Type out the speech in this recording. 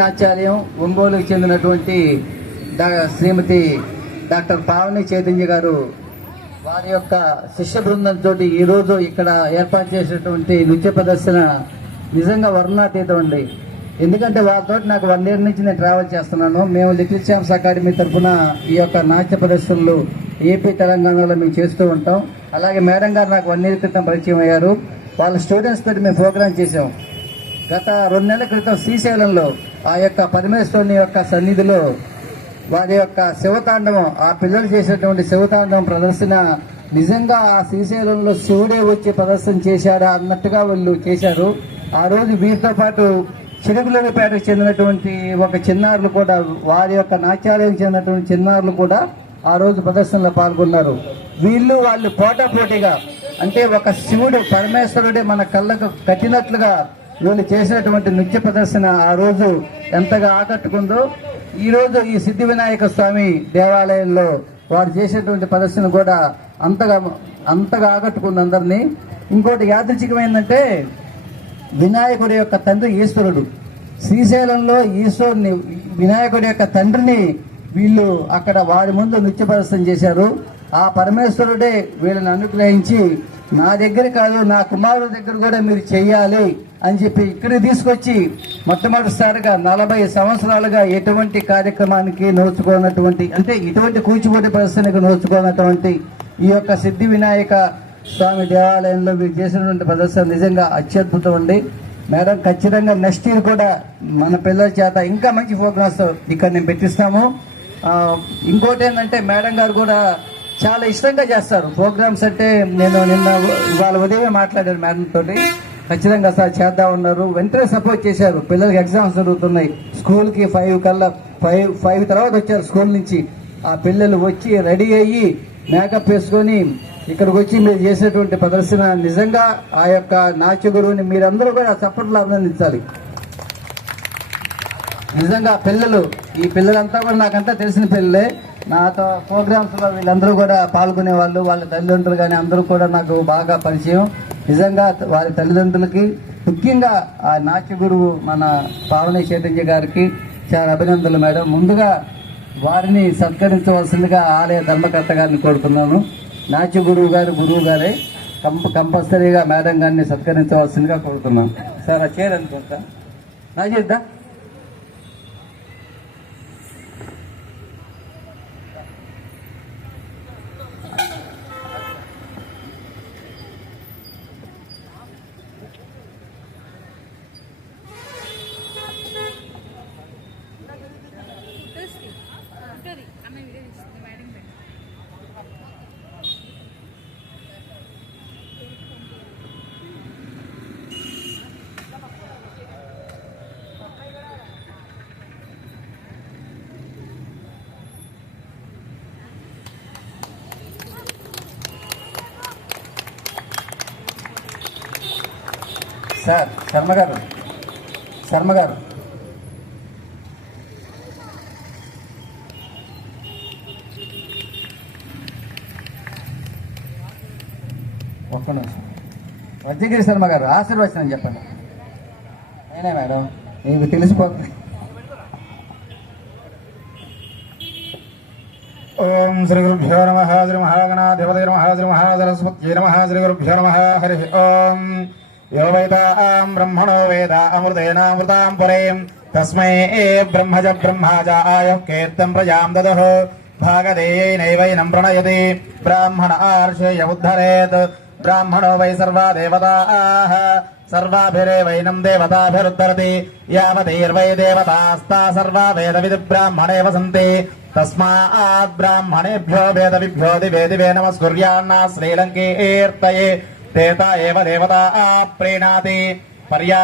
నాట్యాలయం ఒంగోలుకు చెందినటువంటి శ్రీమతి డాక్టర్ పావని చైతన్య గారు వారి యొక్క శిష్య బృందంతో ఈరోజు ఇక్కడ ఏర్పాటు చేసినటువంటి నృత్య ప్రదర్శన నిజంగా వర్ణాతీతం అండి. ఎందుకంటే వారితో నాకు 1 year నుంచి నేను ట్రావెల్ చేస్తున్నాను. మేము లిటిల్ ఛాంప్స్ అకాడమీ తరఫున ఈ యొక్క నాట్య ప్రదర్శనలు ఏపీ తెలంగాణలో మేము చేస్తూ ఉంటాం. అలాగే మేడం గారు నాకు 1 year క్రితం పరిచయం అయ్యారు. వాళ్ళ స్టూడెంట్స్ తోటి మేము ప్రోగ్రామ్ చేసాం. గత 2 నెలల క్రితం శ్రీశైలంలో ఆ యొక్క పరమేశ్వరుని యొక్క సన్నిధిలో వారి యొక్క శివతాండవం, ఆ పిల్లలు చేసేటువంటి శివతాండవం ప్రదర్శన నిజంగా ఆ శ్రీశైలంలో శివుడే వచ్చి ప్రదర్శన చేశాడా అన్నట్టుగా వాళ్ళు చేశారు. ఆ రోజు వీరితో పాటు చిరుకులపేటకు చెందినటువంటి ఒక చిన్నారులు కూడా, వారి యొక్క నాట్యాలయం చెందినటువంటి చిన్నారులు కూడా ఆ రోజు ప్రదర్శనలో పాల్గొన్నారు. వాళ్ళు పోటాపోటీగా, అంటే ఒక శివుడు పరమేశ్వరుడే మన కళ్ళకు కట్టినట్లుగా వీళ్ళు చేసినటువంటి నృత్య ప్రదర్శన ఆ రోజు ఎంతగా ఆకట్టుకుందో, ఈ రోజు ఈ సిద్ధి వినాయక స్వామి దేవాలయంలో వారు చేసేటువంటి ప్రదర్శన కూడా అంతగా ఆకట్టుకుంది అందరినీ. ఇంకోటి యాదృచ్ఛికమైందంటే, వినాయకుడి యొక్క తండ్రి ఈశ్వరుడు, శ్రీశైలంలో ఈశ్వరుని వినాయకుడి యొక్క తండ్రిని వీళ్ళు అక్కడ వారి ముందు నృత్య ప్రదర్శన చేశారు. ఆ పరమేశ్వరుడే వీళ్ళని అనుగ్రహించి నా దగ్గర కాదు, నా కుమారుడి దగ్గర కూడా మీరు చెయ్యాలి అని చెప్పి ఇక్కడికి తీసుకొచ్చి మొట్టమొదటిసారిగా 40 సంవత్సరాలుగా ఎటువంటి కార్యక్రమానికి నోచుకున్నటువంటి, అంటే ఇటువంటి కూచిపూడి ప్రదర్శనకు నోచుకున్నటువంటి ఈ యొక్క సిద్ధి వినాయక స్వామి దేవాలయంలో మీరు చేసినటువంటి ప్రదర్శన నిజంగా అత్యద్భుతం అండి. మేడం, ఖచ్చితంగా నెక్స్ట్ ఇయర్ కూడా మన పిల్లల చేత ఇంకా మంచి ప్రోగ్రామ్స్ ఇక్కడ నేను పెట్టిస్తాము. ఇంకోటి ఏంటంటే, మేడం గారు కూడా చాలా ఇష్టంగా చేస్తారు ప్రోగ్రామ్స్. అంటే నేను ఇవాళ ఉదయమే మాట్లాడాను మేడం తోటి, ఖచ్చితంగా సార్ చేద్దాం ఉన్నారు. వెంటనే సపోర్ట్ చేశారు. పిల్లలకి ఎగ్జామ్స్ జరుగుతున్నాయి, స్కూల్కి 5 తర్వాత వచ్చారు స్కూల్ నుంచి. ఆ పిల్లలు వచ్చి రెడీ అయ్యి మేకప్ వేసుకొని ఇక్కడికి వచ్చి మీరు చేసేటువంటి ప్రదర్శన నిజంగా ఆ యొక్క నాట్య గురువుని మీరందరూ కూడా చప్పట్లు అభినందించాలి. నిజంగా ఈ పిల్లలంతా కూడా నాకంతా తెలిసిన పిల్లలే. నాతో ప్రోగ్రామ్స్లో వీళ్ళందరూ కూడా పాల్గొనే వాళ్ళు, వాళ్ళ తల్లిదండ్రులు కానీ అందరూ కూడా నాకు బాగా పరిచయం. నిజంగా వారి తల్లిదండ్రులకి, ముఖ్యంగా ఆ నాట్య గురువు మన పావని చైతన్య గారికి చాలా అభినందనలు మేడం. ముందుగా వారిని సత్కరించవలసిందిగా ఆలయ ధర్మకర్త గారిని కోరుతున్నాను. నాట్య గురువు గారే కంపల్సరీగా మేడం గారిని సత్కరించవలసిందిగా కోరుతున్నాను. సార్ ఆ చైర్ అనుకుంటా నా చేద్దా. సార్ శర్మ గారు ఒక్క నిమిషం. వజ్రగిరి శర్మ గారు ఆశీర్వచనం చెప్పండి. అయినా మేడం మీకు తెలిసిపోతుంది. ఓం శ్రీ గురుభ్యో నమః. శ్రీ మహాగణాధిపతయే నమః. శ్రీ మహాసరస్వత్యై నమః. శ్రీ గురుభ్యో నమః. హరి ఓం. యో వైతాం బ్రహ్మణో వేద అమృతేనామృతాం పురీం తస్మై బ్రహ్మజ బ్రహ్మాజ ఆయుః కీర్తం ప్రజాం దదః భాగదేయైనైవైనం ప్రణయతి బ్రాహ్మణ ఆర్షేయ ఉద్ధరేత్ బ్రాహ్మణో వై సర్వా దేవతాః సర్వాభిరేవైనం దేవతాభిరుద్ధరతి యావతైర్వై దేవతాస్తా సర్వా వేదవిద్ బ్రాహ్మణే వసంతి తస్మాత్ బ్రాహ్మణేభ్యో వేదవిభ్యో దివే దివే నమస్కుర్యాన్నా శ్రీలంకేర్తయే తేత ఏవ దేవతా ప్రీణాతి పర్యా